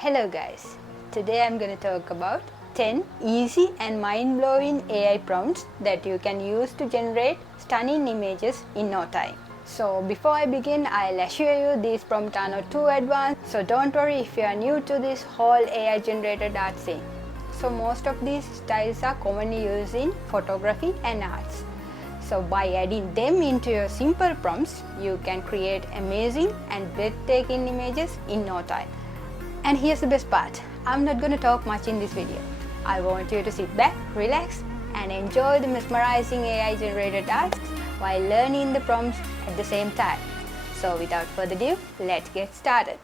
Hello guys, today I'm going to talk about 10 easy and mind-blowing AI prompts that you can use to generate stunning images in no time. So before I begin, I'll assure you these prompts are not too advanced, so don't worry if you are new to this whole AI generated art scene. So most of these styles are commonly used in photography and arts. So by adding them into your simple prompts, you can create amazing and breathtaking images in no time. And here's the best part, I'm not going to talk much in this video. I want you to sit back, relax and enjoy the mesmerizing AI generated tasks while learning the prompts at the same time. So without further ado, let's get started.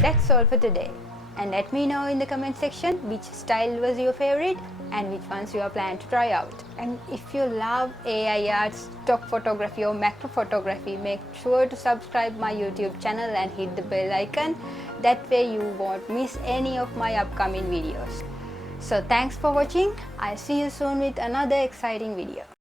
That's all for today, and let me know in the comment section which style was your favorite and which ones you are planning to try out. And if you love AI art, stock photography or macro photography, make sure to subscribe my YouTube channel and hit the bell icon. That way you won't miss any of my upcoming videos. So thanks for watching. I'll see you soon with another exciting video.